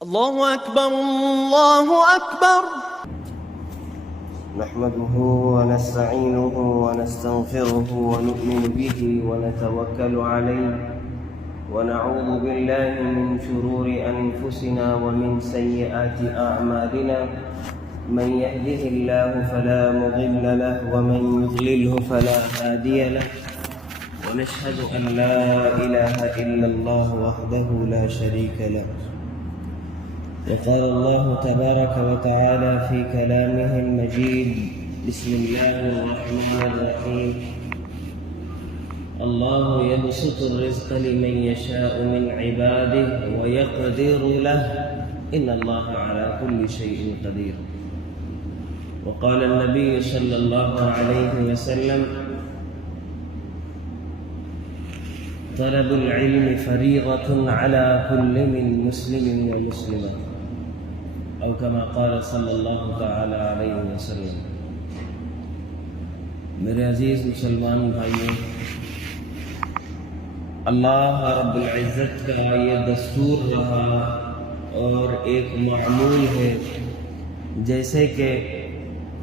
الله أكبر الله أكبر. نحمده ونستعينه ونستغفره ونؤمن به ونتوكل عليه ونعوذ بالله من شرور أنفسنا ومن سيئات أعمالنا. من يهده الله فلا مضل له ومن يضلله فلا هادي له. ونشهد أن لا إله إلا الله وحده لا شريك له. وقال الله تبارك وتعالى في كلامه المجيد: بسم الله الرحمن الرحيم. الله يبسط الرزق لمن يشاء من عباده ويقدر له إن الله على كل شيء قدير. وقال النبي صلى الله عليه وسلم: طلب العلم فريضة على كل من مسلم ومسلمة، أو كما قال صلی اللہ تعالی علیہ وسلم۔ میرے عزیز مسلمان بھائیوں، اللہ رب العزت کا یہ دستور رہا اور ایک معمول ہے، جیسے کہ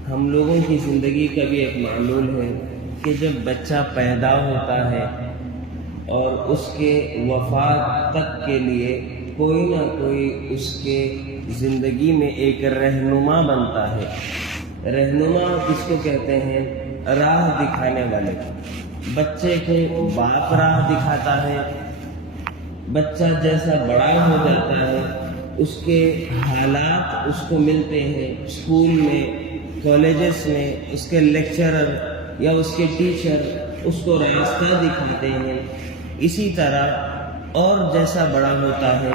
ہم لوگوں کی زندگی کا بھی ایک معمول ہے کہ جب بچہ پیدا ہوتا ہے اور اس کے وفات تک کے لیے کوئی نہ کوئی اس کے زندگی میں ایک رہنما بنتا ہے۔ رہنما کس کو کہتے ہیں؟ راہ دکھانے والے۔ بچے کو باپ راہ دکھاتا ہے۔ بچہ جیسا بڑا ہو جاتا ہے اس کے حالات اس کو ملتے ہیں، اسکول میں، کالجز میں اس کے لیکچرر یا اس کے ٹیچر اس کو راستہ دکھاتے ہیں۔ اسی طرح اور جیسا بڑا ہوتا ہے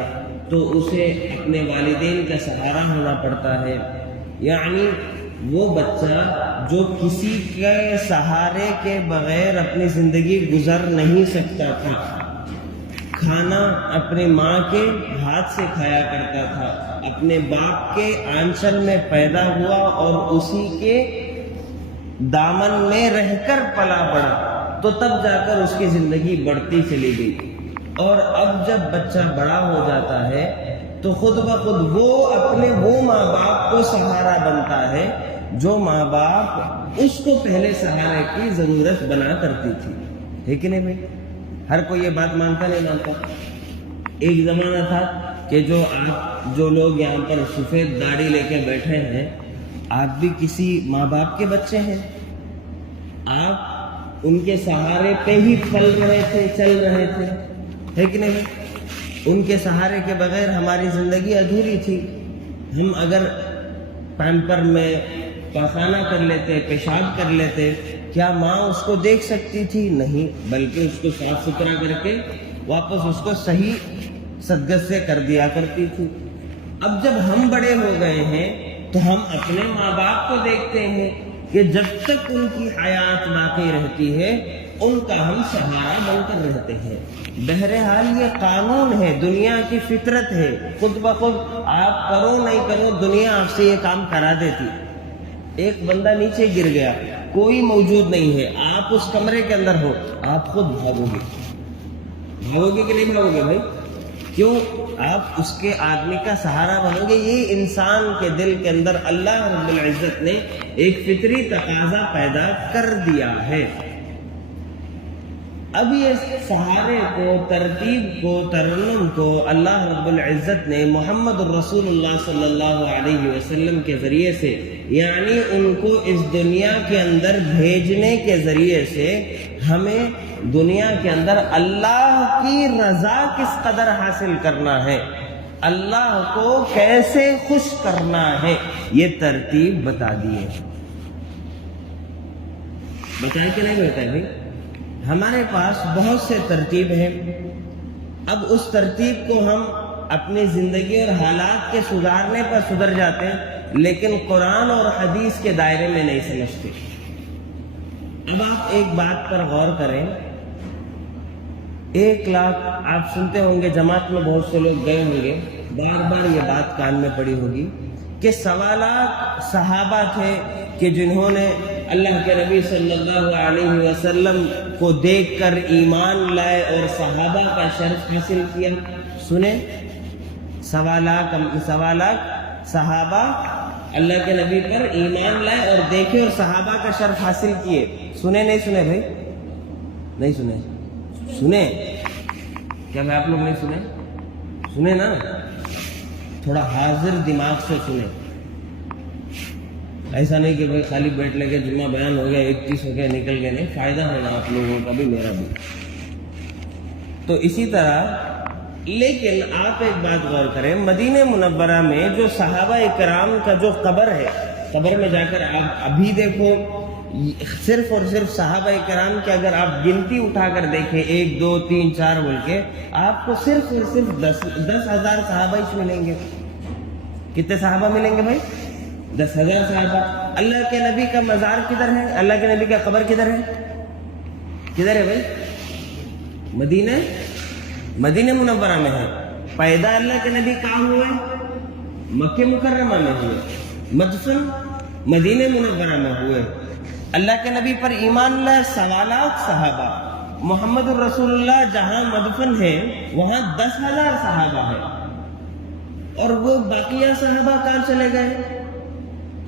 تو اسے اپنے والدین کا سہارا ہونا پڑتا ہے۔ یعنی وہ بچہ جو کسی کے سہارے کے بغیر اپنی زندگی گزر نہیں سکتا تھا، کھانا اپنی ماں کے ہاتھ سے کھایا کرتا تھا، اپنے باپ کے آنچل میں پیدا ہوا اور اسی کے دامن میں رہ کر پلا بڑا، تو تب جا کر اس کی زندگی بڑھتی چلی گئی۔ اور اب جب بچہ بڑا ہو جاتا ہے تو خود بخود وہ اپنے وہ ماں باپ کو سہارا بنتا ہے جو ماں باپ اس کو پہلے سہارے کی ضرورت بنا کرتی تھی، ہے کہ نہیں بھائی؟ ہر کوئی یہ بات مانتا نہیں مانتا؟ ایک زمانہ تھا کہ جو لوگ یہاں پر سفید داڑھی لے کے بیٹھے ہیں، آپ بھی کسی ماں باپ کے بچے ہیں، آپ ان کے سہارے پہ ہی پل رہے تھے، چل رہے تھے، ہے کہ نہیں؟ ان کے سہارے کے بغیر ہماری زندگی ادھوری تھی۔ ہم اگر پیمپر میں پاخانہ کر لیتے، پیشاب کر لیتے، کیا ماں اس کو دیکھ سکتی تھی؟ نہیں، بلکہ اس کو صاف ستھرا کر کے واپس اس کو صحیح صدقت سے کر دیا کرتی تھی۔ اب جب ہم بڑے ہو گئے ہیں تو ہم اپنے ماں باپ کو دیکھتے ہیں کہ جب تک ان کی حیات باقی رہتی ہے ان کا ہم سہارا بن کر رہتے ہیں۔ بہرحال یہ قانون ہے، دنیا کی فطرت ہے، خود بخود آپ کرو نہیں کرو دنیا آپ سے یہ کام کرا دیتی۔ ایک بندہ نیچے گر گیا، کوئی موجود نہیں ہے، آپ اس کمرے کے اندر ہو، آپ خود بھاگو گے کہ نہیں بھاگو گے بھائی؟ کیوں؟ آپ اس کے آدمی کا سہارا بنو گے۔ یہ انسان کے دل کے اندر اللہ رب العزت نے ایک فطری تقاضا پیدا کر دیا ہے۔ اب یہ سہارے کو، ترتیب کو، ترنم کو اللہ رب العزت نے محمد الرسول اللہ صلی اللہ علیہ وسلم کے ذریعے سے، یعنی ان کو اس دنیا کے اندر بھیجنے کے ذریعے سے ہمیں دنیا کے اندر اللہ کی رضا کس قدر حاصل کرنا ہے، اللہ کو کیسے خوش کرنا ہے، یہ ترتیب بتا دی ہے۔ بتائیں کہ نہیں بتائیں بھائی؟ ہمارے پاس بہت سے ترتیب ہیں۔ اب اس ترتیب کو ہم اپنی زندگی اور حالات کے سدھارنے پر سدھر جاتے ہیں، لیکن قرآن اور حدیث کے دائرے میں نہیں سمجھتے۔ اب آپ ایک بات پر غور کریں، 1 لاکھ آپ سنتے ہوں گے، جماعت میں بہت سے لوگ گئے ہوں گے، بار بار یہ بات کان میں پڑی ہوگی کہ 1.25 لاکھ صحابہ تھے کہ جنہوں نے اللہ کے نبی صلی اللہ علیہ وسلم کو دیکھ کر ایمان لائے اور صحابہ کا شرف حاصل کیا۔ سنیں، سوا لاکھ صحابہ اللہ کے نبی پر ایمان لائے اور دیکھے اور صحابہ کا شرف حاصل کیے. سنے نہیں سنے بھائی؟ نہیں سنے؟ سنے کیا بھائی؟ آپ لوگ نہیں سنے؟ سنے نا؟ تھوڑا حاضر دماغ سے سنے. ایسا نہیں کہ بھائی خالی بیٹھ لگے جمعہ بیان ہو گیا 31 ہو گیا نکل گئے. نہیں، فائدہ ہے نا آپ لوگوں کا بھی میرا بھی. تو اسی طرح لیکن آپ ایک بات غور کریں، مدینہ منورہ میں جو صحابہ کرام کا جو قبر ہے، قبر میں جا کر آپ ابھی دیکھو، صرف اور صرف صحابہ کرام کی اگر آپ گنتی اٹھا کر دیکھیں 1 2 3 4 بول کے، آپ کو صرف اور صرف 10,000 صحابہ ہی ملیں گے. کتنے صحابہ ملیں گے بھائی؟ 10,000 صحابہ. اللہ کے نبی کا مزار کدھر ہے؟ اللہ کے نبی کا قبر کدھر ہے؟ کدھر ہے بھائی؟ مدینہ منورہ میں ہے. پیدا اللہ کے نبی کہاں ہوئے؟ مکہ مکرمہ میں ہوئے. مدفن مدینہ منورہ میں ہوئے. اللہ کے نبی پر ایمان لائے 1.25 لاکھ صحابہ. محمد الرسول اللہ جہاں مدفن ہے وہاں 10,000 صحابہ ہے. اور وہ باقیہ صحابہ کہاں چلے گئے؟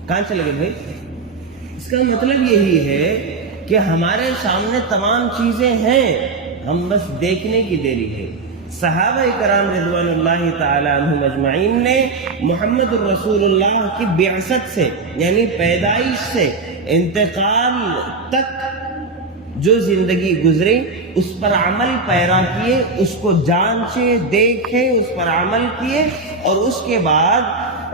کہاں چلے گئے بھائی؟ اس کا مطلب یہی ہے کہ ہمارے سامنے تمام چیزیں ہیں، ہم بس دیکھنے کی دیری ہے. صحابہ کرام رضوان اللہ تعالی عنہم اجمعین نے محمد الرسول اللہ کی بعثت سے، یعنی پیدائش سے انتقال تک جو زندگی گزری اس پر عمل پیرا کیے، اس کو جانچے دیکھے، اس پر عمل کیے. اور اس کے بعد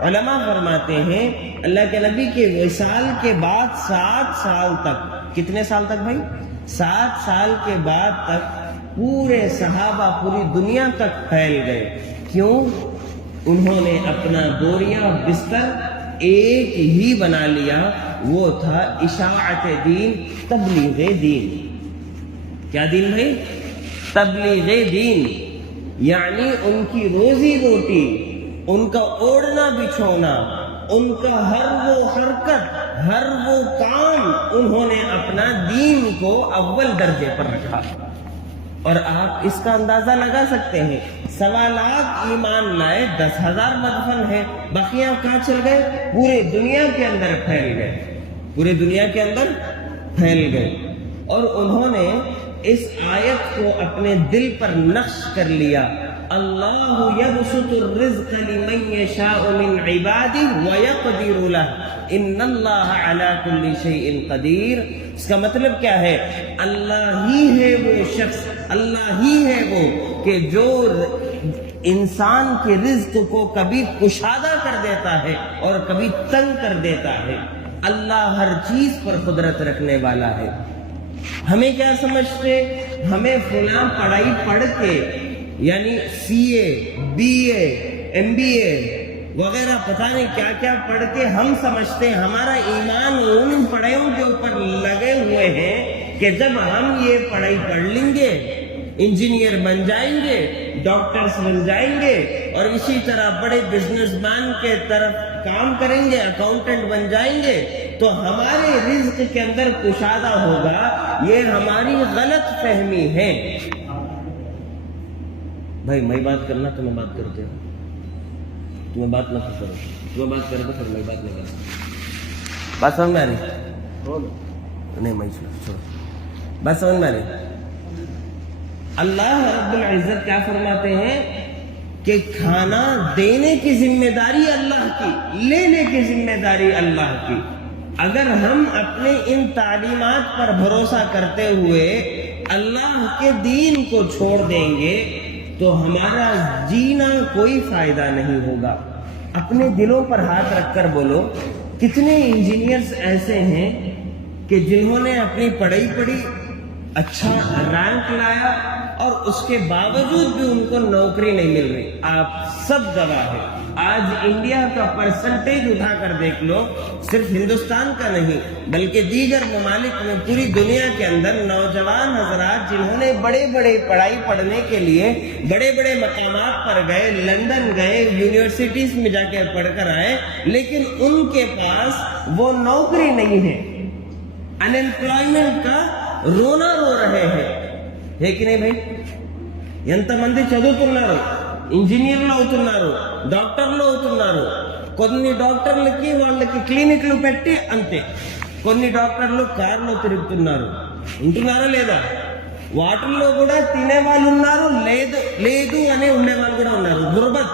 علماء فرماتے ہیں اللہ کے نبی کے وصال کے بعد 7 سال تک، کتنے سال تک بھائی؟ 7 سال کے بعد تک پورے صحابہ پوری دنیا تک پھیل گئے. کیوں؟ انہوں نے اپنا بوریا بستر ایک ہی بنا لیا، وہ تھا اشاعت دین، تبلیغ دین. کیا دین بھائی؟ تبلیغ دین. یعنی ان کی روزی روٹی، ان کا اوڑھنا بچھونا، ان کا ہر وہ حرکت، ہر وہ کام، انہوں نے اپنا دین کو اول درجے پر رکھا. اور آپ اس کا اندازہ لگا سکتے ہیں، 1.25 لاکھ ایمان لائے، 10,000 مدفن ہے، بقیہ کہاں چل گئے؟ پورے دنیا کے اندر پھیل گئے، پورے دنیا کے اندر پھیل گئے. اور انہوں نے اس آیت کو اپنے دل پر نقش کر لیا، اللہ یبسط الرزق لمن یشاء من عباده ویقدر له ان اللہ علی کل شیء قدیر. اس کا مطلب کیا ہے؟ اللہ ہی ہے وہ شخص، اللہ ہی ہے وہ کہ جو انسان کے رزق کو کبھی کشادہ کر دیتا ہے اور کبھی تنگ کر دیتا ہے. اللہ ہر چیز پر قدرت رکھنے والا ہے. ہمیں کیا سمجھتے؟ ہمیں فلاں پڑھائی پڑھ کے، یعنی CA BA MBA وغیرہ پتہ نہیں کیا کیا پڑھ کے ہم سمجھتے ہیں ہمارا ایمان ان پڑھائیوں کے اوپر لگے ہوئے ہیں کہ جب ہم یہ پڑھائی پڑھ لیں گے انجینئر بن جائیں گے، ڈاکٹرز بن جائیں گے، اور اسی طرح بڑے بزنس مین کے طرف کام کریں گے، اکاؤنٹنٹ بن جائیں گے، تو ہمارے رزق کے اندر کشادہ ہوگا. یہ ہماری غلط فہمی ہے. بھائی میں بات کرنا، تمہیں بات کرتے ہو، تمہیں بات نہ کرو، تمہیں بات کرے تو پھر میں بات نہیں کرتا. بات سمجھ میں آ رہی؟ نہیں میں چھوڑو، بات سمجھ میں آ رہی؟ اللہ رب العزت کیا فرماتے ہیں کہ کھانا دینے کی ذمہ داری اللہ کی، لینے کی ذمہ داری اللہ کی. اگر ہم اپنے ان تعلیمات پر بھروسہ کرتے ہوئے اللہ کے دین کو چھوڑ دیں گے تو ہمارا جینا کوئی فائدہ نہیں ہوگا. اپنے دلوں پر ہاتھ رکھ کر بولو، کتنے انجینئرز ایسے ہیں کہ جنہوں نے اپنی پڑھائی پڑھی، اچھا رینک لایا، اور اس کے باوجود بھی ان کو نوکری نہیں مل رہی. آپ سب گواہ ہیں. آج انڈیا کا پرسنٹیج اٹھا کر دیکھ لو، صرف ہندوستان کا نہیں بلکہ دیگر ممالک میں پوری دنیا کے اندر نوجوان حضرات جنہوں نے بڑے بڑے پڑھائی پڑھنے کے لیے بڑے بڑے مقامات پر گئے، لندن گئے، یونیورسٹیز میں جا کے پڑھ کر آئے، لیکن ان کے پاس وہ نوکری نہیں ہے. ان ایمپلائمنٹ کا رونا رو رہے ہیں، ہے کہ نہیں بھائی؟ ఎంత మంది చదువుతున్నారు ఇంజనీర్లు అవుతున్నారు, డాక్టర్లు అవుతున్నారు. కొన్ని డాక్టర్లకి వాళ్ళకి క్లినిక్లు పెట్టి అంతే. కొన్ని డాక్టర్లు కార్లో తిరుగుతున్నారు, ఉంటున్నారా లేదా? వాటిల్లో కూడా తినే వాళ్ళు ఉన్నారు, లేదు లేదు అనే ఉండే వాళ్ళు కూడా ఉన్నారు. గుర్బత్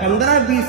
15-20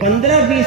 15-20,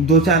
2-4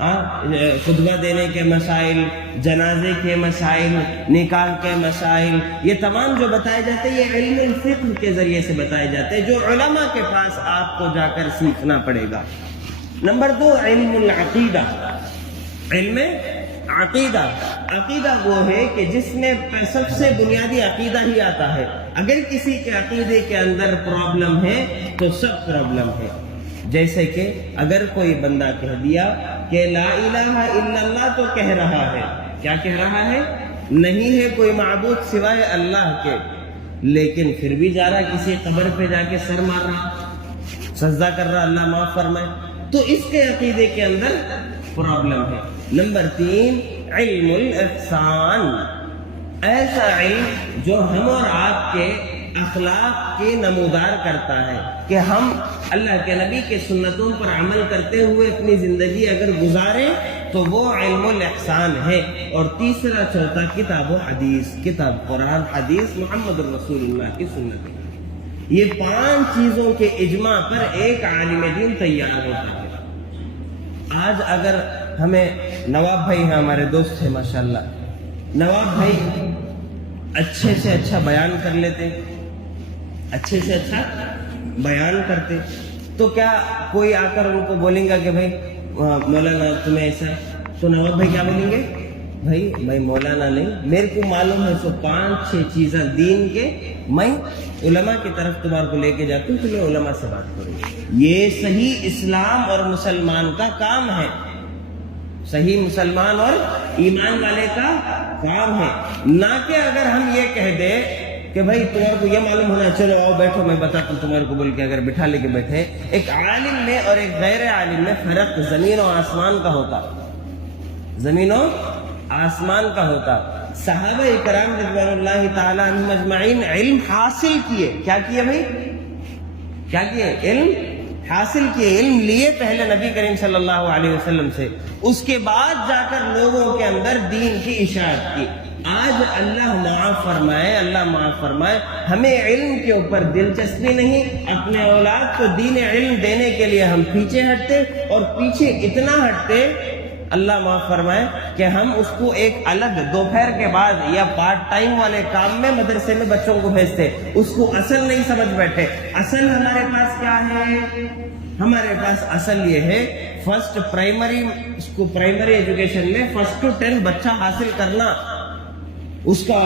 خطبہ دینے کے مسائل، جنازے کے مسائل، نکاح کے مسائل، یہ تمام جو بتائے جاتے ہیں یہ علم الفقہ کے ذریعے سے بتائے جاتے ہیں، جو علماء کے پاس آپ کو جا کر سیکھنا پڑے گا۔ نمبر 2، علم العقیدہ۔ علم عقیدہ، عقیدہ وہ ہے کہ جس میں سب سے بنیادی عقیدہ ہی آتا ہے۔ اگر کسی کے عقیدے کے اندر پرابلم ہے تو سب پرابلم ہے۔ جیسے کہ اگر کوئی بندہ کہہ دیا کہ لا الہ الا اللہ تو کہہ رہا ہے، کیا کہہ رہا ہے؟ نہیں ہے کوئی معبود سوائے اللہ کے، لیکن پھر بھی جا رہا کسی قبر پہ جا کے سر مار رہا، سجدہ کر رہا اللہ معاف فرمائے، تو اس کے عقیدے کے اندر پرابلم ہے۔ نمبر 3، علم الاحسان، ایسا علم جو ہم اور آپ کے اخلاق کے نمودار کرتا ہے کہ ہم اللہ کے نبی کے سنتوں پر عمل کرتے ہوئے اپنی زندگی اگر گزاریں تو وہ علم الاحسان ہے۔ اور تیسرا چوتھا کتاب و حدیث، کتاب قرآن، حدیث محمد رسول اللہ کی سنتیں۔ یہ 5 چیزوں کے اجماع پر ایک عالم دین تیار ہوتا ہے۔ آج اگر ہمیں نواب بھائی ہیں، ہمارے دوست ہیں ماشاءاللہ، نواب بھائی اچھے سے اچھا بیان کر لیتے، اچھے سے اچھا بیان کرتے، تو کیا کوئی آ کر ان کو بولیں گا کہ بھائی مولانا تمہیں ایسا، تو نواب بھائی کیا بولیں گے؟ بھائی میں مولانا نہیں، میرے کو معلوم ہے سو 5-6 چیزیں دین کے، میں علماء کی طرف تمہارے کو لے کے جاتا ہوں، تمہیں علماء سے بات کروں۔ یہ صحیح اسلام اور مسلمان کا کام ہے، صحیح مسلمان اور ایمان والے کا کام ہے، نہ کہ اگر ہم یہ کہہ دیں کہ بھائی تمہارے کو یہ معلوم ہونا، چلو آؤ بیٹھو میں بتاتا ہوں تمہارے کو، بول کے اگر بٹھا لے کے بیٹھے۔ ایک عالم میں اور ایک غیر عالم میں فرق زمین و آسمان کا ہوتا، زمین و آسمان کا ہوتا۔ صحابہ کرام رضوان اللہ تعالی عنہم اجمعین علم حاصل کیے، کیا کیے بھائی؟ کیا کیے؟ علم حاصل کیے، علم لیے پہلے نبی کریم صلی اللہ علیہ وسلم سے، اس کے بعد جا کر لوگوں کے اندر دین کی اشاعت کی۔ آج اللہ معاف فرمائے، اللہ معاف فرمائے، ہمیں علم کے اوپر دلچسپی نہیں، اپنے اولاد کو دین علم دینے کے لیے ہم پیچھے ہٹتے، اور پیچھے اتنا ہٹتے اللہ معاف فرمائے کہ ہم اس کو ایک الگ دوپہر کے بعد یا پارٹ ٹائم والے کام میں مدرسے میں بچوں کو بھیجتے، اس کو اصل نہیں سمجھ بیٹھے۔ اصل ہمارے پاس کیا ہے؟ ہمارے پاس اصل یہ ہے فرسٹ پرائمری، اس کو پرائمری ایجوکیشن میں 1 to 10 بچہ حاصل کرنا، اس کا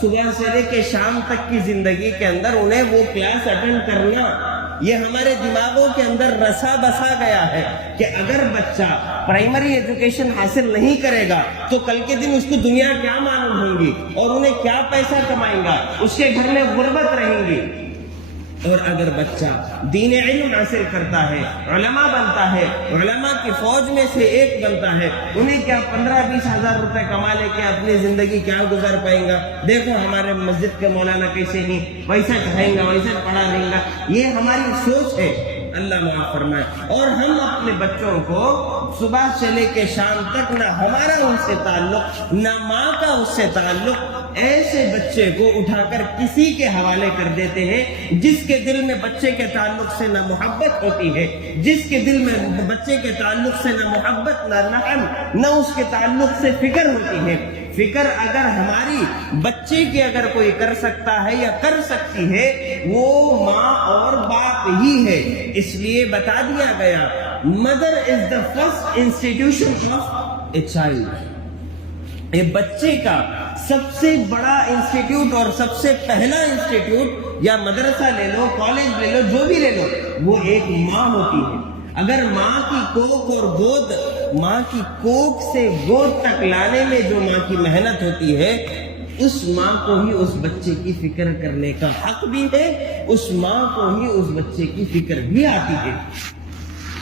صبح سے لے کے شام تک کی زندگی کے اندر انہیں وہ کلاس اٹینڈ کرنا۔ یہ ہمارے دماغوں کے اندر رسا بسا گیا ہے کہ اگر بچہ پرائمری ایجوکیشن حاصل نہیں کرے گا تو کل کے دن اس کو دنیا کیا معلوم ہوں گی، اور انہیں کیا پیسہ کمائیں گا، اس کے گھر میں غربت رہیں گی۔ اور اگر بچہ دین علم حاصل کرتا ہے، علماء بنتا ہے، علماء کی فوج میں سے ایک بنتا ہے، انہیں کیا 15-20 ہزار روپے کما لے کے اپنی زندگی کیا گزار پائیں گا؟ دیکھو ہمارے مسجد کے مولانا کیسے نہیں، ویسا کہیں گا، ویسا پڑھا دیں گا، یہ ہماری سوچ ہے، اللہ معاف فرمائے۔ اور ہم اپنے بچوں کو صبح سے لے کے شام تک نہ ہمارا ان سے تعلق، نہ ماں کا اس سے تعلق، ایسے بچے کو اٹھا کر کسی کے حوالے کر دیتے ہیں جس کے دل میں بچے کے تعلق سے نہ محبت ہوتی ہے، جس کے دل میں بچے کے تعلق سے نہ محبت، نہ رحم، نہ اس کے تعلق سے فکر ہوتی ہے۔ فکر اگر ہماری بچے کی اگر کوئی کر سکتا ہے یا کر سکتی ہے وہ ماں اور باپ ہی ہے۔ اس لیے بتا دیا گیا mother is the first institution of a child, یہ بچے کا سب سے بڑا انسٹیٹیوٹ اور سب سے پہلا انسٹیٹیوٹ، یا مدرسہ لے لو، کالج لے لو، جو بھی لے لو، وہ ایک ماں ہوتی ہے۔ اگر ماں کی کوکھ اور گود، ماں کی کوکھ سے گود تک لانے میں جو ماں کی محنت ہوتی ہے، اس ماں کو ہی اس بچے کی فکر کرنے کا حق بھی ہے، اس ماں کو ہی اس بچے کی فکر بھی آتی ہے۔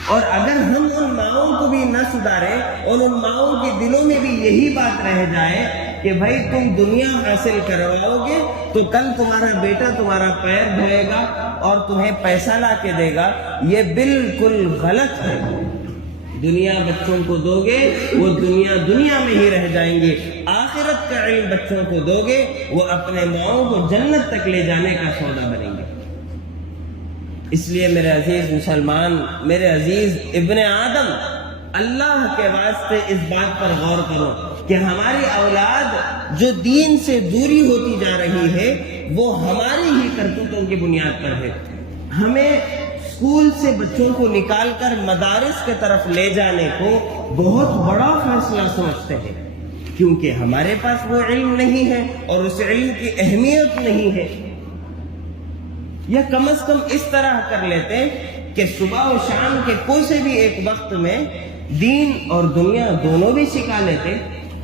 اور اگر ہم ان ماؤں کو بھی نہ سدھاریں اور ان ماؤں کے دلوں میں بھی یہی بات رہ جائے کہ بھائی تم دنیا حاصل کرواؤ گے تو کل تمہارا بیٹا تمہارا پیر دھوئے گا اور تمہیں پیسہ لا کے دے گا، یہ بالکل غلط ہے۔ دنیا بچوں کو دو گے وہ دنیا میں ہی رہ جائیں گے، آخرت کا علم بچوں کو دو گے وہ اپنے ماؤں کو جنت تک لے جانے کا سودا بنیں گے۔ اس لیے میرے عزیز مسلمان، میرے عزیز ابن آدم، اللہ کے واسطے اس بات پر غور کرو کہ ہماری اولاد جو دین سے دوری ہوتی جا رہی ہے وہ ہماری ہی کرتوتوں کی بنیاد پر ہے. ہمیں اسکول سے بچوں کو نکال کر مدارس کے طرف لے جانے کو بہت بڑا فیصلہ سمجھتے ہیں، کیونکہ ہمارے پاس وہ علم نہیں ہے اور اس علم کی اہمیت نہیں ہے. یا کم از کم اس طرح کر لیتے کہ صبح و شام کے کوئی سے بھی ایک وقت میں دین اور دنیا دونوں بھی سکھا لیتے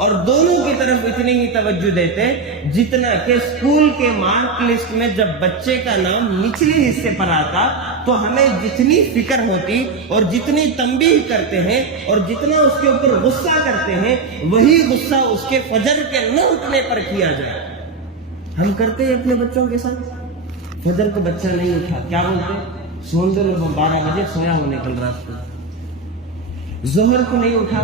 اور دونوں کی طرف اتنی ہی توجہ دیتے جتنا کہ اسکول کے مارک لسٹ میں جب بچے کا نام نچلے حصے پر آتا تو ہمیں جتنی فکر ہوتی اور جتنی تنبیہ کرتے ہیں اور جتنا اس کے اوپر غصہ کرتے ہیں وہی غصہ اس کے فجر کے نہ اٹھنے پر کیا جائے. ہم کرتے ہیں اپنے بچوں کے ساتھ. فجر کو بچہ نہیں اٹھا کیا بولتے؟ سون دو لوگ 12 بجے سویا ہو نکل رات کو. ظہر کو نہیں اٹھا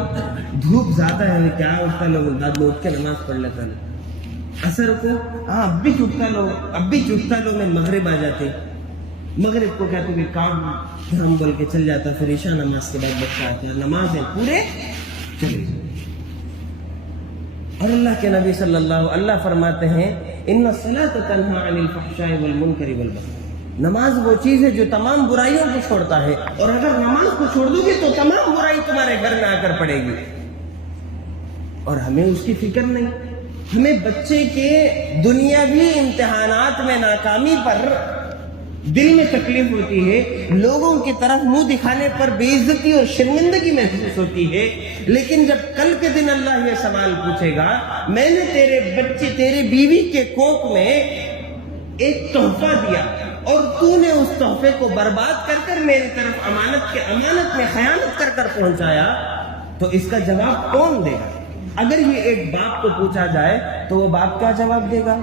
دھوپ زیادہ ہے کیا اٹھتا لوگ بعد میں اٹھ کے نماز پڑھ لیتا ہے. عصر کو اب بھی چٹتا لوگ میں مغرب آ جاتے. مغرب کو کہتے کہ کام ہم بول کے چل جاتا. پھر عشاء نماز کے بعد بچہ آتا ہے نماز ہے پورے چلے. اور اللہ کے نبی صلی اللہ فرماتے ہیں ان الصلاۃ تنہی عن الفحشاء والمنکر والبغی. نماز وہ چیز ہے جو تمام برائیوں کو چھوڑتا ہے اور اگر نماز کو چھوڑ دو گے تو تمام برائی تمہارے گھر میں آ کر پڑے گی. اور ہمیں اس کی فکر نہیں. ہمیں بچے کے دنیاوی امتحانات میں ناکامی پر دل میں تکلیف ہوتی ہے، لوگوں کی طرف منہ دکھانے پر بے عزتی اور شرمندگی محسوس ہوتی ہے، لیکن جب کل کے دن اللہ یہ سوال پوچھے گا میں نے تیرے بیوی کے کوکھ میں ایک تحفہ دیا اور تو نے اس تحفے کو برباد کر کر میری طرف امانت میں خیانت کر کر پہنچایا، تو اس کا جواب کون دے گا؟ اگر یہ ایک باپ کو پوچھا جائے تو وہ باپ کیا جواب دے گا؟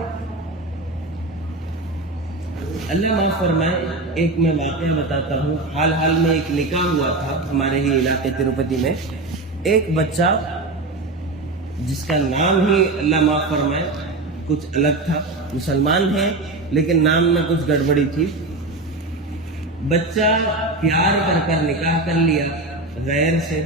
اللہ معاف فرمائے. ایک میں واقعہ بتاتا ہوں. حال میں ایک نکاح ہوا تھا ہمارے ہی علاقے تروپتی میں. ایک بچہ جس کا نام ہی اللہ معاف فرمائے کچھ الگ تھا، مسلمان ہے لیکن نام میں کچھ گڑبڑی تھی. بچہ پیار کر نکاح کر لیا غیر سے.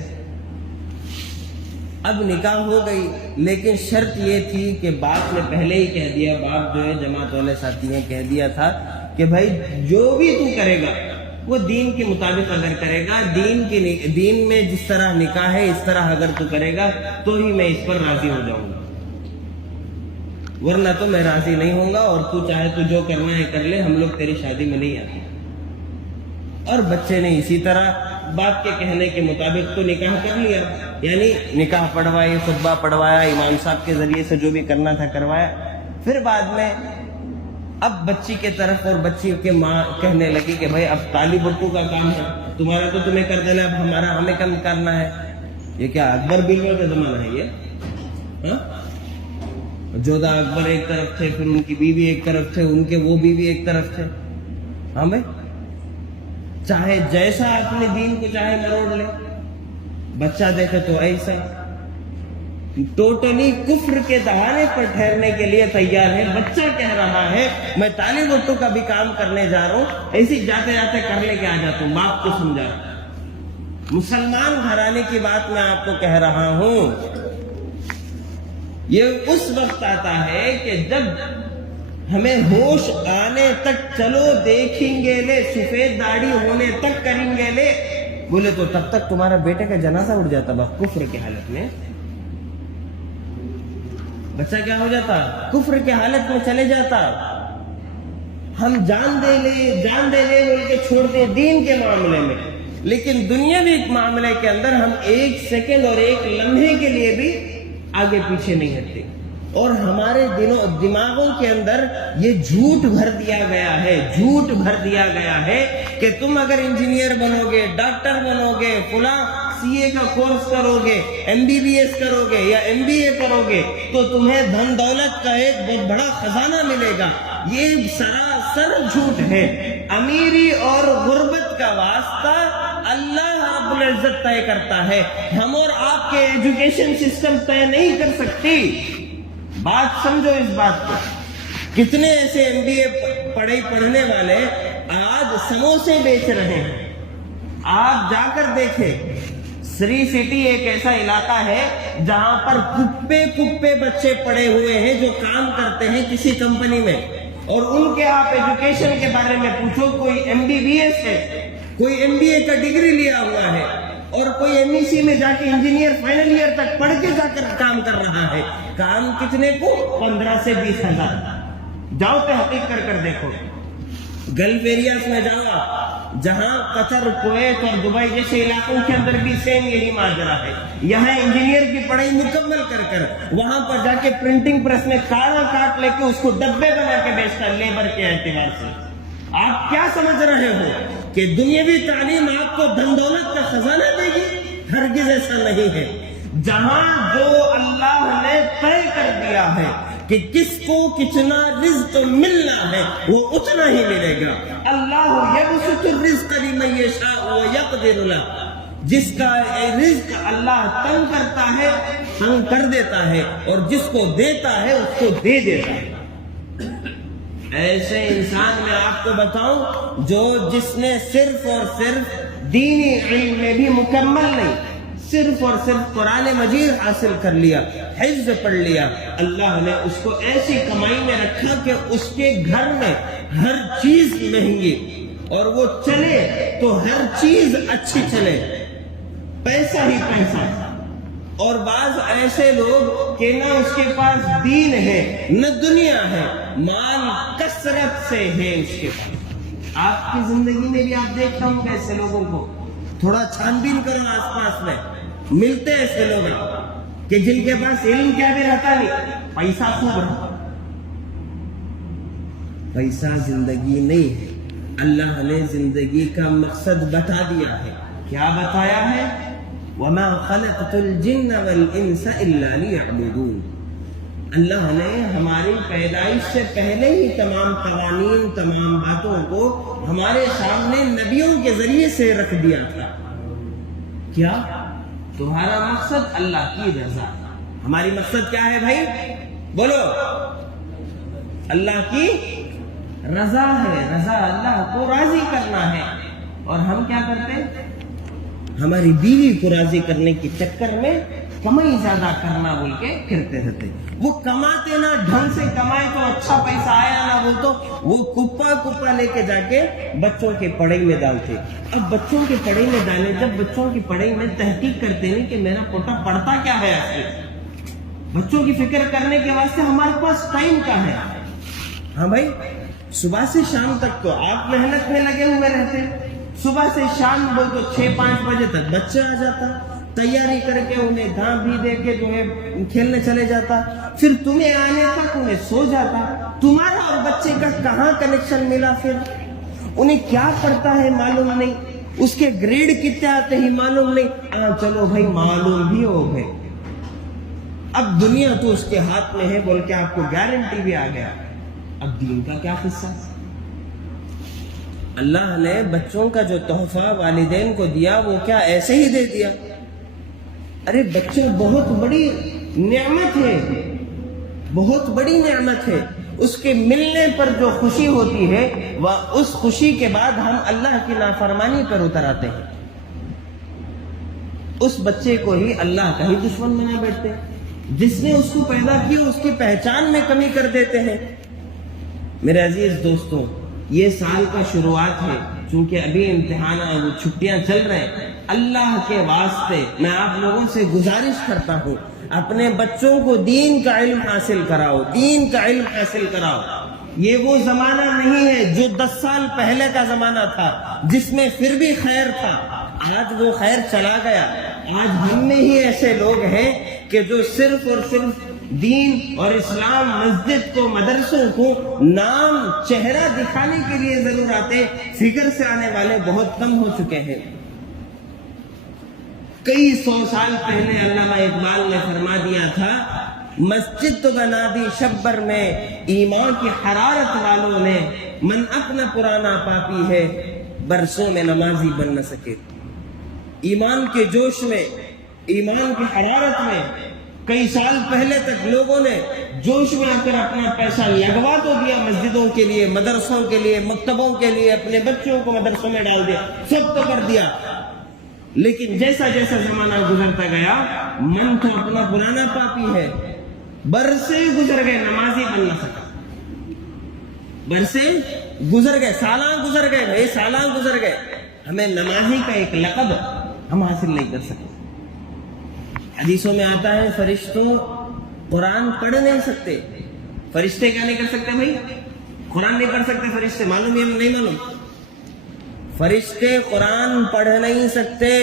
اب نکاح ہو گئی لیکن شرط یہ تھی کہ باپ نے پہلے ہی کہہ دیا، باپ جو ہے جماعت والے ساتھی نے کہہ دیا تھا کہ بھائی جو بھی تو کرے گا وہ دین کے مطابق اگر کرے گا، دین میں جس طرح نکاح ہے اس طرح اگر تو کرے گا تو ہی میں اس پر راضی ہو جاؤں گا، ورنہ تو میں راضی نہیں ہوں گا اور تو چاہے تو جو کرنا ہے کر لے، ہم لوگ تیری شادی میں نہیں آتے. اور بچے نے اسی طرح باپ کے کہنے کے مطابق تو نکاح کر لیا، یعنی نکاح پڑھوائی، خطبہ پڑھوایا، امام صاحب کے ذریعے سے جو بھی کرنا تھا کروایا. پھر بعد میں اب بچی کے طرف اور بچی کے ماں کہنے لگی کہ بھائی اب تالی بٹو کا کام ہے، تمہارا تو تمہیں کر دینا، اب ہمیں کم کرنا ہے. یہ کیا اکبر بیویوں کا زمانہ ہے یہ؟ جودہ اکبر ایک طرف تھے، پھر ان کی بیوی ایک طرف تھے، ان کے وہ بیوی ایک طرف تھے. ہاں بھائی چاہے جیسا اپنے دین کو چاہے مروڑ لے، بچہ دیکھے تو ایسا ٹوٹلی کفر کے دہانے پر ٹھہرنے کے لیے تیار ہے. بچہ کہہ رہا ہے میں تالی بٹو کا بھی کام کرنے جا رہا ہوں، ایسی جاتے جاتے کر لے کے آ جاتا ہوں، باپ کو سمجھا. مسلمان گھرانے کی بات میں آپ کو کہہ رہا ہوں. یہ اس وقت آتا ہے کہ جب ہمیں ہوش آنے تک چلو دیکھیں گے لے، سفید داڑھی ہونے تک کریں گے لے، بولے تو تب تک تمہارا بیٹے کا جنازہ اٹھ جاتا با کفر کی حالت میں. بچہ کیا ہو جاتا؟ کفر کی حالت میں چلے جاتا. ہم جان دے لے بول کے چھوڑتے دین کے معاملے میں، لیکن دنیاوی معاملے کے اندر ہم ایک سیکنڈ اور ایک لمحے کے لیے بھی آگے پیچھے نہیں ہٹتے. اور ہمارے دماغوں کے اندر یہ جھوٹ بھر دیا گیا ہے کہ تم اگر انجینئر بنو گے، ڈاکٹر بنو گے، فلاں سی اے کا کورس کرو گے، MBBS کرو گے یا MBA کرو گے تو تمہیں دھن دولت کا ایک بہت بڑا خزانہ ملے گا. یہ سراسر جھوٹ ہے. امیری اور غربت کا واسطہ اللہ رب العزت طے کرتا ہے، ہم اور آپ کے ایجوکیشن سسٹم طے نہیں کر سکتی. بات سمجھو اس بات کو. کتنے ایسے MBA پڑھنے والے آج سموسے بیچ رہے ہیں. آپ جا کر دیکھیں سری سٹی ایک ایسا علاقہ ہے جہاں پر کپے بچے پڑے ہوئے ہیں جو کام کرتے ہیں کسی کمپنی میں، اور ان کے آپ ایجوکیشن کے بارے میں پوچھو، کوئی MBBS ہے، کوئی MBA کا ڈگری لیا ہوا ہے، اور کوئی MEC میں جا کے انجینئر فائنل ایئر تک پڑھ کے جا کر کام کر رہا ہے۔ کام کتنے کو؟ 15 سے 20 ہزار۔ جاؤ تحقیق کر دیکھو، گلف ایریاز میں جاؤ، جہاں قطر، کویت اور دبئی جیسے علاقوں کے اندر بھی سیم یہی ماجرا ہے۔ یہاں انجینئر کی پڑھائی مکمل کر وہاں پر جا کے پرنٹنگ پریس میں کاڑا کاٹ لے کے اس کو ڈبے بنا کے بیچتا ہے لیبر کے اعتبار سے۔ آپ کیا سمجھ رہے ہو کہ دنیاوی تعلیم آپ کو دھن دولت کا خزانہ دے گی؟ ہرگز ایسا نہیں ہے۔ جہاں جو اللہ نے طے کر دیا ہے کہ کس کو کتنا رزق ملنا ہے وہ اتنا ہی ملے گا۔ اللہ یبسط الرزق لمن یشاء ویقدر له، جس کا رزق اللہ تنگ کرتا ہے تنگ کر دیتا ہے، اور جس کو دیتا ہے اس کو دے دیتا ہے۔ ایسے انسان میں آپ کو بتاؤں جس نے صرف اور صرف دینی علم میں بھی مکمل نہیں، صرف اور صرف قرآن مجید حاصل کر لیا، حفظ پڑھ لیا، اللہ نے اس کو ایسی کمائی میں رکھا کہ اس کے گھر میں ہر چیز مہنگی، اور وہ چلے تو ہر چیز اچھی چلے، پیسہ ہی پیسہ۔ اور بعض ایسے لوگ کہ نہ اس کے پاس دین ہے نہ دنیا ہے، مال کثرت سے ہے اس کے پاس۔ آپ کی زندگی میں بھی آپ دیکھتا ہوں کہ ایسے لوگوں کو تھوڑا چھان بین کرو، آس پاس میں ملتے ایسے لوگ کہ جن کے پاس علم کیا بھی رہتا نہیں، پیسہ خوب رہا۔ پیسہ زندگی نہیں ہے۔ اللہ نے زندگی کا مقصد بتا دیا ہے۔ کیا بتایا ہے؟ وَمَا خَلَقْتُ الْجِنَّ وَالْإِنسَ إِلَّا لِيَعْبُدُونَ۔ اللہ نے ہماری پیدائش سے پہلے ہی تمام قوانین، تمام باتوں کو ہمارے سامنے نبیوں کے ذریعے سے رکھ دیا تھا۔ کیا؟ تمہارا مقصد اللہ کی رضا۔ ہماری مقصد کیا ہے بھائی؟ بولو۔ اللہ کی رضا ہے، رضا اللہ کو راضی کرنا ہے۔ اور ہم کیا کرتے ہیں؟ ہماری بیوی کو راضی کرنے کے چکر میں کمائی زیادہ کرنا بول کے پھرتے رہتے۔ وہ کماتے نہ ڈھنگ سے کمائے تو اچھا پیسہ آیا نہ بول تو وہ کپا لے کے جا کے بچوں کے پڑھائی میں ڈالتے۔ اب بچوں کی پڑھائی میں ڈالے، جب بچوں کی پڑھائی میں تحقیق کرتے ہیں کہ میرا پوتا پڑھتا کیا ہے، بچوں کی فکر کرنے کے واسطے ہمارے پاس ٹائم کا ہے۔ ہاں بھائی، صبح سے شام تک تو آپ محنت میں لگے ہوئے رہتے، صبح سے شام بول تو 6-5 بجے تک بچہ آ جاتا، تیاری کر کے انہیں گھاں بھی دے کے جو ہے کھیلنے چلے جاتا، پھر تمہیں آنے تک انہیں سو جاتا۔ تمہارا اور بچے کا کہاں کنیکشن ملا؟ پھر انہیں کیا پڑھتا ہے معلوم نہیں، اس کے گریڈ کتنے آتے ہی معلوم نہیں۔ چلو بھائی معلوم بھی ہو گئے، اب دنیا تو اس کے ہاتھ میں ہے بول کے آپ کو گارنٹی بھی آ گیا، اب دین کا کیا قصہ؟ اللہ نے بچوں کا جو تحفہ والدین کو دیا وہ کیا ایسے ہی دے دیا؟ ارے بچہ بہت بڑی نعمت ہے، بہت بڑی نعمت ہے۔ اس کے ملنے پر جو خوشی ہوتی ہے وہ اس خوشی کے بعد ہم اللہ کی نافرمانی پر اتر آتے ہیں، اس بچے کو ہی اللہ کا ہی دشمن بنا بیٹھتے، جس نے اس کو پیدا کیا اس کی پہچان میں کمی کر دیتے ہیں۔ میرے عزیز دوستوں، یہ سال کا شروعات ہے، چونکہ ابھی امتحان چھٹیاں چل رہے ہیں، اللہ کے واسطے میں آپ لوگوں سے گزارش کرتا ہوں اپنے بچوں کو دین کا علم حاصل کراؤ، دین کا علم حاصل کراؤ۔ یہ وہ زمانہ نہیں ہے جو 10 سال پہلے کا زمانہ تھا جس میں پھر بھی خیر تھا، آج وہ خیر چلا گیا۔ آج ہم میں ہی ایسے لوگ ہیں کہ جو صرف اور صرف دین اور اسلام، مسجد کو، مدرسوں کو نام چہرہ دکھانے کے لیے ضرور آتے، فکر سے آنے والے بہت کم ہو چکے ہیں۔ کئی 100 سال پہلے علامہ اقبال نے فرما دیا تھا، مسجد تو بنا دی شبر میں ایمان کی حرارت والوں نے، من اپنا پرانا پاپی ہے برسوں میں نمازی بن نہ سکے۔ ایمان کے جوش میں، ایمان کی حرارت میں کئی سال پہلے تک لوگوں نے جوش میں آ کر اپنا پیسہ لگوا تو دیا مسجدوں کے لیے، مدرسوں کے لیے، مکتبوں کے لیے، اپنے بچوں کو مدرسوں میں ڈال دیا، سب تو کر دیا، لیکن جیسا جیسا زمانہ گزرتا گیا من تو اپنا پرانا پاپی ہے، برسے گزر گئے نمازی بن نہ سکا، برسے گزر گئے، سالاں گزر گئے، بھائی سالاں گزر گئے، ہمیں نمازی کا ایک لقب ہم حاصل نہیں کر سکتے۔ حدیثوں میں آتا ہے فرشتوں قرآن پڑھ نہیں سکتے، فرشتے کیا نہیں کر سکتے بھائی؟ قرآن نہیں پڑھ سکتے فرشتے، معلوم یا نہیں معلوم؟ فرشتے قرآن پڑھ نہیں سکتے،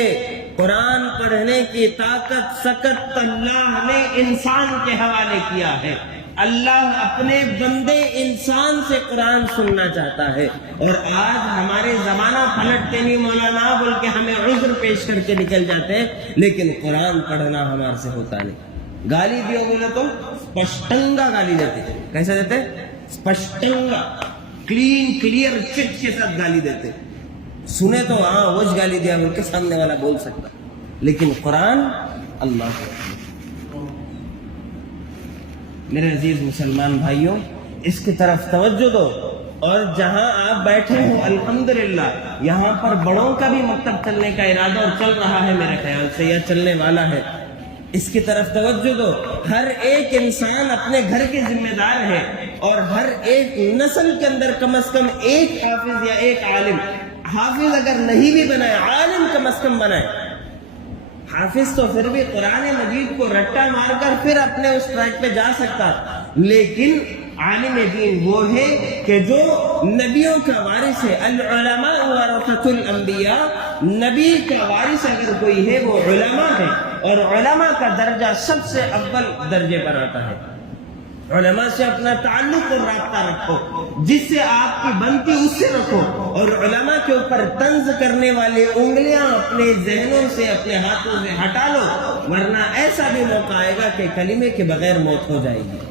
قرآن پڑھنے کی طاقت سکت اللہ نے انسان کے حوالے کیا ہے۔ اللہ اپنے بندے انسان سے قرآن سننا چاہتا ہے، اور آج ہمارے زمانہ پلٹتے نہیں مولانا بول کے ہمیں عذر پیش کر کے نکل جاتے ہیں، لیکن قرآن پڑھنا ہمارے سے ہوتا نہیں۔ گالی دیو بولے تو اسپشٹنگا گالی دیتے، کیسے دیتے؟ اسپشٹنگا، کلین کلیئر چٹ کے ساتھ گالی دیتے، سنے تو ہاں وج گالی دیا بول کے سامنے والا بول سکتا، لیکن قرآن اللہ کو۔ میرے عزیز مسلمان بھائیوں، اس کی طرف توجہ دو، اور جہاں آپ بیٹھے ہو الحمدللہ یہاں پر بڑوں کا بھی مکتب چلنے کا ارادہ اور چل رہا ہے، میرے خیال سے یا چلنے والا ہے، اس کی طرف توجہ دو۔ ہر ایک انسان اپنے گھر کے ذمہ دار ہے، اور ہر ایک نسل کے اندر کم از کم ایک حافظ یا ایک عالم، حافظ اگر نہیں بھی بنائے عالم کم از کم بنائے۔ حافظ تو پھر بھی قرآن مجید کو رٹا مار کر پھر اپنے اس ٹریک پہ جا سکتا، لیکن عالم دین وہ ہے کہ جو نبیوں کا وارث ہے۔ العلماء ورثۃ الانبیاء، نبی کا وارث اگر کوئی ہے وہ علماء ہے، اور علماء کا درجہ سب سے اول درجے پر آتا ہے۔ علماء سے اپنا تعلق اور رابطہ رکھو، جس سے آپ کی بنتی اس سے رکھو، اور علماء کے اوپر طنز کرنے والے انگلیاں اپنے ذہنوں سے اپنے ہاتھوں سے ہٹا لو، ورنہ ایسا بھی موقع آئے گا کہ کلمے کے بغیر موت ہو جائے گی۔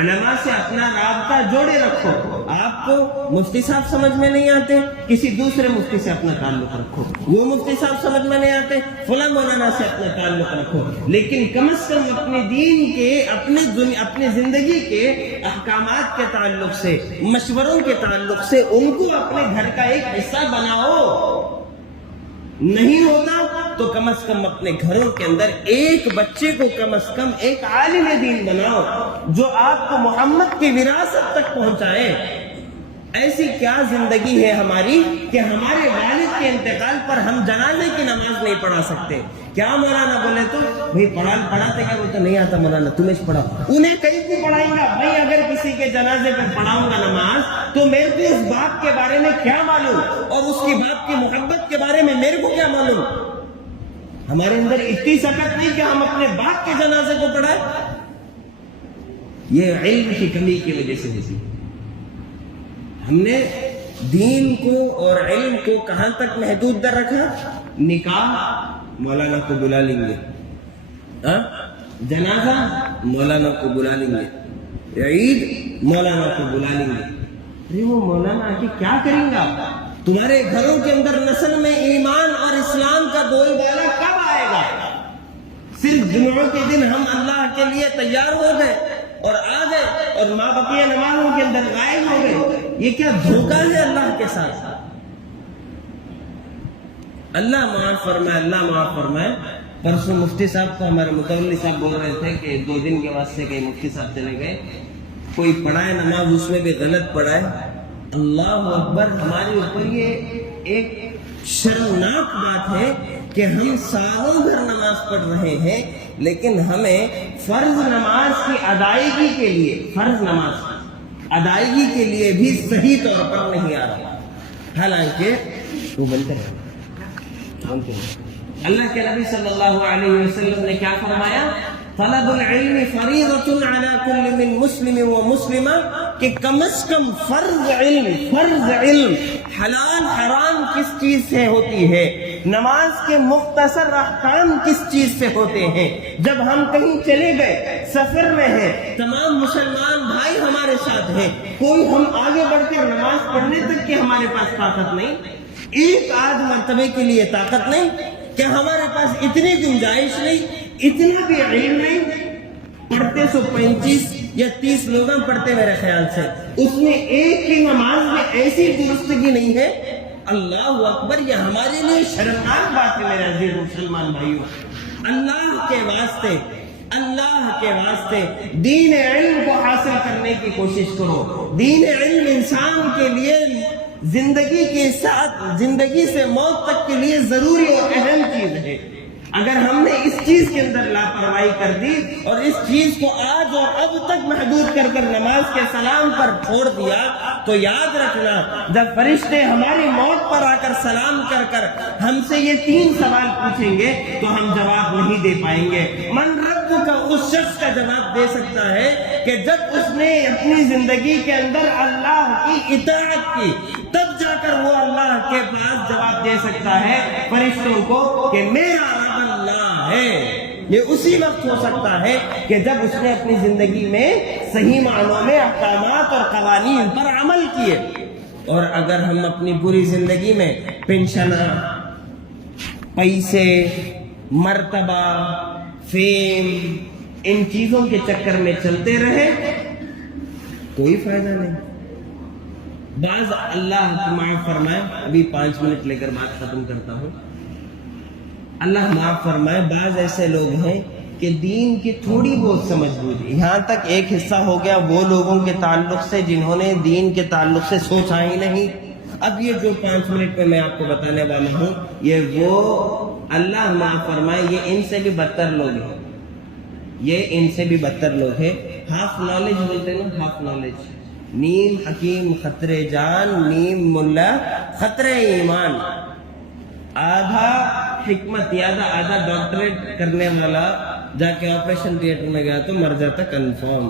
علماء سے اپنا رابطہ جوڑے رکھو۔ آپ کو مفتی صاحب سمجھ میں نہیں آتے، کسی دوسرے مفتی سے اپنا تعلق رکھو۔ وہ مفتی صاحب سمجھ میں نہیں آتے، فلاں مولانا سے اپنا تعلق رکھو، لیکن کم از کم اپنے دین کے، اپنے زندگی کے احکامات کے تعلق سے، مشوروں کے تعلق سے ان کو اپنے گھر کا ایک حصہ بناؤ۔ نہیں ہوتا تو کم از کم اپنے گھروں کے اندر ایک بچے کو کم از کم ایک عالم دین بناؤ، جو آپ کو محمد کی وراثت تک پہنچائے۔ ایسی کیا زندگی ہے ہماری کہ ہمارے والد کے انتقال پر ہم جنازے کی نماز نہیں پڑھا سکتے؟ کیا مولانا بولے تو بھائی پڑھاتے کیا؟ وہ تو نہیں آتا مولانا، تمہیں پڑھاؤ۔ انہیں کہیں بھی پڑھائیں گا بھائی، اگر کسی کے جنازے پر پڑھاؤں گا نماز تو میرے کو اس باپ کے بارے میں کیا معلوم، اور اس کی باپ کی محبت کے بارے میں میرے کو کیا معلوم؟ ہمارے اندر اتنی سکت نہیں کہ ہم اپنے باپ کے جنازے کو پڑھائیں۔ یہ علم کی کمی کی وجہ سے ہوتی ہے۔ ہم نے دین کو اور علم کو کہاں تک محدود در رکھا؟ نکاح مولانا کو بلا لیں گے، جنازہ مولانا کو بلا لیں گے، عید مولانا کو بلا لیں گے۔ ارے وہ مولانا آ کے کیا کریں گا؟ تمہارے گھروں کے اندر نسل میں ایمان اور اسلام کا بول بالا کب آئے گا؟ صرف جمعوں کے دن ہم اللہ کے لیے تیار ہو گئے اور آ گئے، اور ماں بقیہ نمازوں کے اندر غائب ہو گئے۔ یہ کیا دھوکہ ہے اللہ کے ساتھ؟ اللہ معاف فرمائے، اللہ معاف فرمائے۔ پرسوں مفتی صاحب کو ہمارے متولی صاحب بول رہے تھے کہ 2 دن کے واسطے کہیں مفتی صاحب چلے گئے، کوئی پڑھائے نماز اس میں بھی غلط پڑھائے۔ اللہ اکبر، ہمارے اوپر یہ ایک شرمناک بات ہے کہ ہم سالوں بھر نماز پڑھ رہے ہیں، لیکن ہمیں فرض نماز کی ادائیگی کے لیے، فرض نماز ادائیگی کے لیے بھی صحیح طور پر نہیں آ رہا۔ حالانکہ وہ بنتے ہیں، اللہ کے نبی صلی اللہ علیہ وسلم نے کیا فرمایا؟ طلب العلم فریضۃ علی کل من مسلم و مسلمہ، کہ کم از کم فرض علم حلال حرام کس چیز سے ہوتی ہے، نماز کے مختصر احکام کس چیز سے ہوتے ہیں۔ جب ہم کہیں چلے گئے، سفر میں ہیں، تمام مسلمان بھائی ہمارے ساتھ ہیں، کوئی ہم آگے بڑھ کر نماز پڑھنے تک کی ہمارے پاس طاقت نہیں، ایک آدھ مرتبے کے لیے طاقت نہیں، کہ ہمارے پاس اتنی گنجائش نہیں، اتنا بھی علم نہیں۔ پڑھتے 135 یا 30 لوگ پڑھتے میرے خیال سے، اس میں ایک کی نماز میں ایسی درستگی نہیں ہے اللہ اکبر، یہ ہمارے لیے شرمناک بات ہے میرے عزیز مسلمان بھائیوں۔ اللہ کے واسطے دین علم کو حاصل کرنے کی کوشش کرو۔ دین علم انسان کے لیے زندگی سے موت تک کے لیے ضروری اور اہم چیز ہے۔ اگر ہم نے اس چیز کے اندر لاپرواہی کر دی اور اس چیز کو آج اور اب تک محدود کر نماز کے سلام پر چھوڑ دیا، تو یاد رکھنا جب فرشتے ہماری موت پر آ کر سلام کر ہم سے یہ 3 سوال پوچھیں گے تو ہم جواب نہیں دے پائیں گے۔ من رب کا اس شخص کا جواب دے سکتا ہے کہ جب اس نے اپنی زندگی کے اندر اللہ کی اطاعت کی، تب جا کر وہ اللہ کے پاس جواب دے سکتا ہے فرشتوں کو کہ میرا رب اللہ ہے۔ یہ اسی وقت ہو سکتا ہے کہ جب اس نے اپنی زندگی میں صحیح معنوں میں احکامات اور قوانین پر عمل کیے۔ اور اگر ہم اپنی پوری زندگی میں پنشنہ، پیسے، مرتبہ، فیم، ان چیزوں کے چکر میں چلتے رہے، کوئی فائدہ نہیں۔ بعض اللہ معاف فرمائے، ابھی 5 منٹ لے کر بات ختم کرتا ہوں۔ اللہ معاف فرمائے، بعض ایسے لوگ ہیں کہ دین کی تھوڑی بہت سمجھ بوجھ، یہاں تک ایک حصہ ہو گیا وہ لوگوں کے تعلق سے جنہوں نے دین کے تعلق سے سوچا ہی نہیں۔ اب یہ جو 5 منٹ میں آپ کو بتانے والا ہوں، یہ وہ اللہ معاف فرمائے یہ ان سے بھی بدتر لوگ ہیں، ہاف نالج بولتے ہیں نا، ہاف نالج، نیم حکیم خطرے جان، نیم ملا خطرے ایمان، آدھا حکمت یادہ آدھا ڈاکٹریٹ کرنے والا جا کے آپریشن تھیٹر میں گیا تو مر جاتا کنفرم،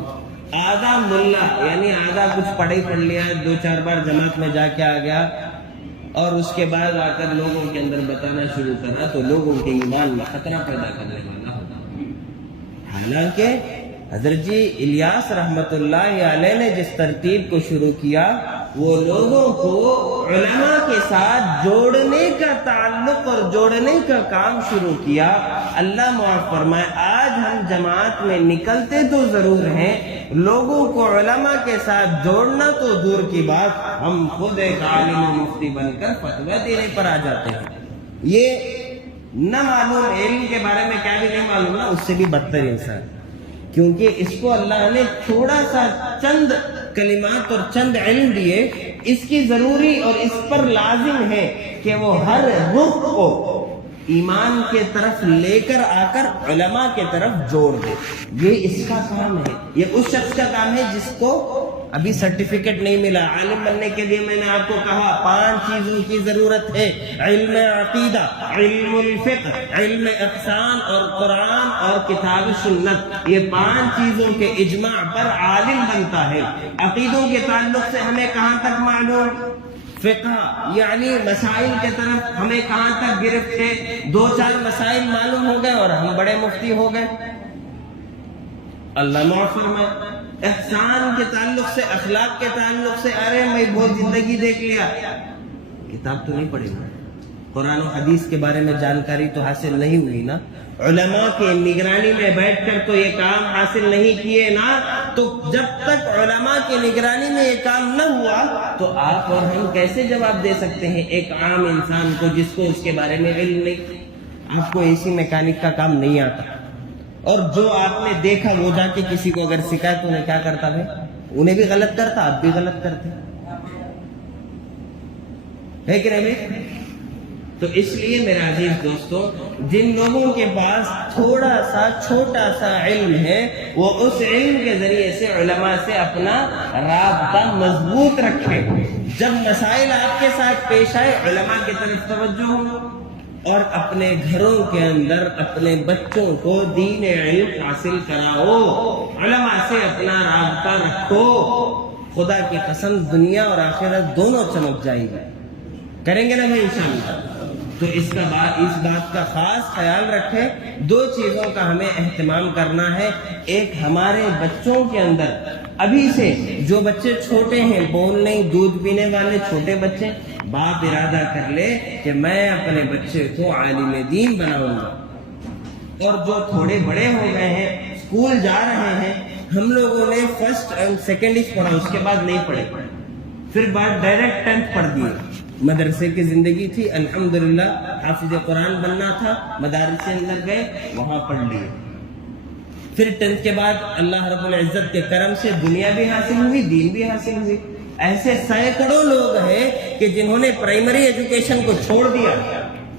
آدھا ملا یعنی آدھا کچھ پڑھ لیا، 2-4 بار جماعت میں جا کے آ گیا اور اس کے بعد آ کر لوگوں کے اندر بتانا شروع کرا تو لوگوں کے ایمان میں خطرہ پیدا کرنے والا ہوتا۔ حالانکہ حضرت جی الیاس رحمت اللہ علیہ نے جس ترتیب کو شروع کیا، وہ لوگوں کو علماء کے ساتھ جوڑنے کا تعلق اور جوڑنے کا کام شروع کیا۔ اللہ معاف فرمائے، آج ہم جماعت میں نکلتے تو ضرور ہیں، لوگوں کو علماء کے ساتھ جوڑنا تو دور کی بات، ہم خود ایک عالم و مفتی بن کر فتویٰ دینے پر آ جاتے ہیں۔ یہ نہ معلوم علم کے بارے میں کیا بھی نہیں معلوم نا، اس سے بھی بدتر انسان، کیونکہ اس کو اللہ نے تھوڑا سا چند کلمات اور چند علم دیے، اس کی ضروری اور اس پر لازم ہے کہ وہ ہر رخ کو ایمان کے طرف لے کر آ کر علماء کے طرف جوڑ دے۔ یہ اس کا کام ہے، یہ اس شخص کا کام ہے جس کو ابھی سرٹیفکیٹ نہیں ملا۔ عالم بننے کے لیے میں نے آپ کو کہا 5 چیزوں کی ضرورت ہے: علم عقیدہ، علم الفقہ، علم احسان اور قرآن اور کتاب سنت۔ یہ 5 چیزوں کے اجماع پر عالم بنتا ہے۔ عقیدوں کے تعلق سے ہمیں کہاں تک معلوم؟ فقہ یعنی مسائل کے طرف ہمیں کہاں تک گرفت ہے؟ 2-4 مسائل معلوم ہو گئے اور ہم بڑے مفتی ہو گئے۔ اللہ معاف فرمائے، احسان کے تعلق سے، اخلاق کے تعلق سے، ارے میں بہت زندگی دیکھ لیا، کتاب تو نہیں پڑھی نا، قرآن و حدیث کے بارے میں جانکاری تو حاصل نہیں ہوئی نا، علماء کے نگرانی میں بیٹھ کر تو یہ کام حاصل نہیں کیے نا، تو جب تک علماء کی نگرانی میں یہ کام نہ ہوا تو آپ اور ہم کیسے جواب دے سکتے ہیں ایک عام انسان کو جس کو اس کے بارے میں علم نہیں؟ آپ کو اے سی میکینک کا کام نہیں آتا، اور جو آپ نے دیکھا وہ جا کے کسی کو اگر سکھائے تو انہیں کیا کرتا ہے؟ انہیں بھی غلط کرتا، آپ بھی غلط کرتے، ہے کہ نہیں؟ تو اس لیے میرے عزیز دوستو، جن لوگوں کے پاس تھوڑا سا چھوٹا سا علم ہے، وہ اس علم کے ذریعے سے علماء سے اپنا رابطہ مضبوط رکھے۔ جب مسائل آپ کے ساتھ پیش آئے، علماء کی طرف توجہ ہو، اور اپنے گھروں کے اندر اپنے بچوں کو دین علم حاصل کراؤ، علماء سے اپنا رابطہ رکھو، خدا کی قسم دنیا اور آخرت دونوں چمک جائے گی۔ کریں گے نا بھائی انشاءاللہ؟ تو اس بات کا خاص خیال رکھیں، 2 چیزوں کا ہمیں اہتمام کرنا ہے۔ ایک، ہمارے بچوں کے اندر ابھی سے، جو بچے چھوٹے ہیں، بول نہیں دودھ پینے والے چھوٹے بچے، باپ ارادہ کر لے کہ میں اپنے بچے کو عالم دین بناؤں گا، اور جو تھوڑے بڑے ہو گئے ہیں، اسکول جا رہے ہیں، ہم لوگوں نے 1st اور 2nd پڑھا، اس کے بعد نہیں پڑھے، پھر بعد ڈائریکٹ 10th پڑھ دیے، مدرسے کی زندگی تھی، الحمدللہ حافظ قرآن بننا تھا، مدارس کے اندر گئے، وہاں پڑھ لیے. پھر 10th کے بعد اللہ رب العزت کے کرم سے دنیا بھی حاصل ہوئی، دین بھی حاصل ہوئی. ایسے سینکڑوں لوگ ہیں کہ جنہوں نے پرائمری ایجوکیشن کو چھوڑ دیا،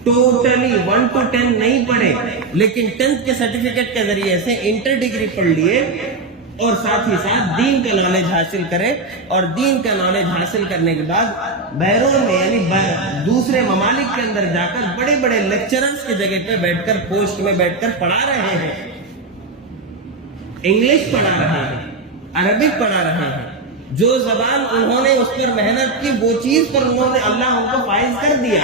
ٹوٹلی 1 to 10 نہیں پڑھے، لیکن 10th کے سرٹیفکیٹ کے ذریعے سے انٹر ڈگری پڑھ لیے اور ساتھ ہی ساتھ دین کا نالج حاصل کرے. اور دین کا نالج حاصل کرنے کے بعد بیرون میں یعنی دوسرے ممالک کے اندر جا کر بڑے بڑے لیکچررز کی جگہ پہ بیٹھ کر، پوسٹ میں بیٹھ کر پڑھا رہے ہیں، انگلش پڑھا رہے ہیں، عربک پڑھا رہے ہیں. جو زبان انہوں نے اس پر محنت کی، وہ چیز پر انہوں نے اللہ ان کو فائز کر دیا.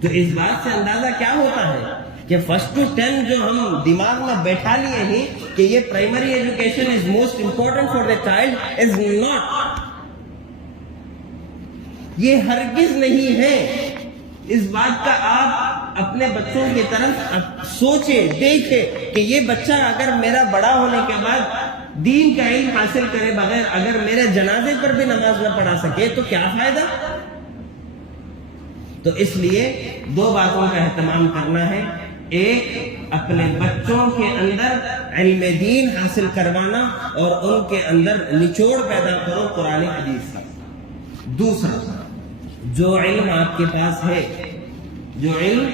تو اس بات سے اندازہ کیا ہوتا ہے کہ 1 to 10 جو ہم دماغ میں بیٹھا لیے ہیں کہ یہ primary education is most important for the child, is not. یہ ہرگز نہیں ہے. اس بات کا آپ اپنے بچوں کی طرف سوچیں، دیکھیں کہ یہ بچہ اگر میرا بڑا ہونے کے بعد دین کا علم حاصل کرے بغیر اگر میرے جنازے پر بھی نماز نہ پڑھا سکے تو کیا فائدہ. تو اس لیے 2 باتوں کا اہتمام کرنا ہے. ایک، اپنے بچوں کے اندر علم دین حاصل کروانا اور ان کے اندر نچوڑ پیدا کرو قرآن حدیث کا. دوسرا، جو علم آپ کے پاس ہے، جو علم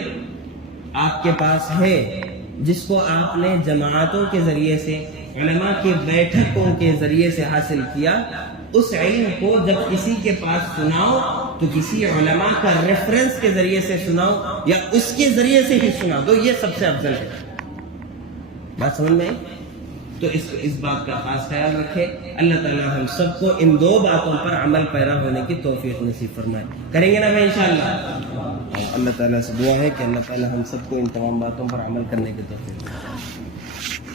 آپ کے پاس ہے، جس کو آپ نے جماعتوں کے ذریعے سے، علماء کی بیٹھکوں کے ذریعے سے حاصل کیا، اس علم کو جب کسی کے پاس سناؤ تو کسی علماء کا ریفرنس کے ذریعے سے سناؤ یا اس کے ذریعے سے ہی سنا دو. یہ سب سے افضل ہے. بات سمجھ میں؟ تو اس بات کا خاص خیال رکھے. اللہ تعالیٰ ہم سب کو ان 2 باتوں پر عمل پیرا ہونے کی توفیق نصیب فرمائے. کریں گے نا بھائی انشاءاللہ؟ اللہ تعالیٰ سے دعا ہے کہ اللہ تعالیٰ ہم سب کو ان تمام باتوں پر عمل کرنے کی توفیق.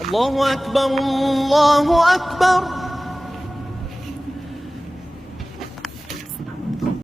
اللہ اکبر، اللہ اکبر.